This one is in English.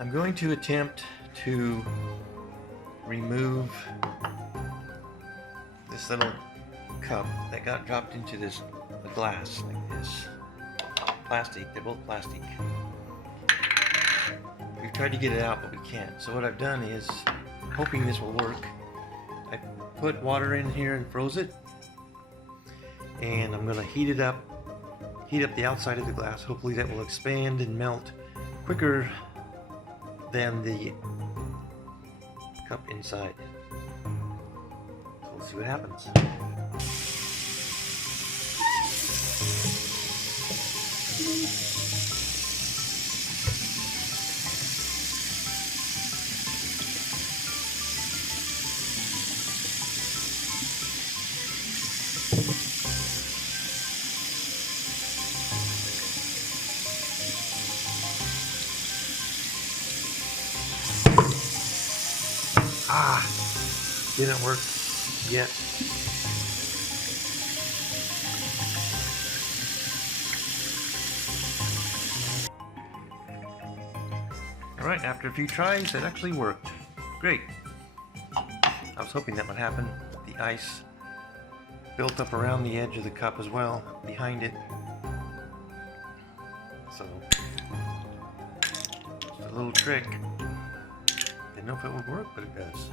I'm going to attempt to remove this little cup that got dropped into this glass like this. Plastic, they're both plastic. We've tried to get it out, but we can't. So what I've done is, hoping this will work, I put water in here and froze it. And I'm gonna heat up the outside of the glass. Hopefully that will expand and melt quicker than the cup inside. So we'll see what happens. Didn't work yet. Alright, after a few tries, it actually worked. Great. I was hoping that would happen. The ice built up around the edge of the cup as well, behind it. So, just a little trick. Didn't know if it would work, but it does.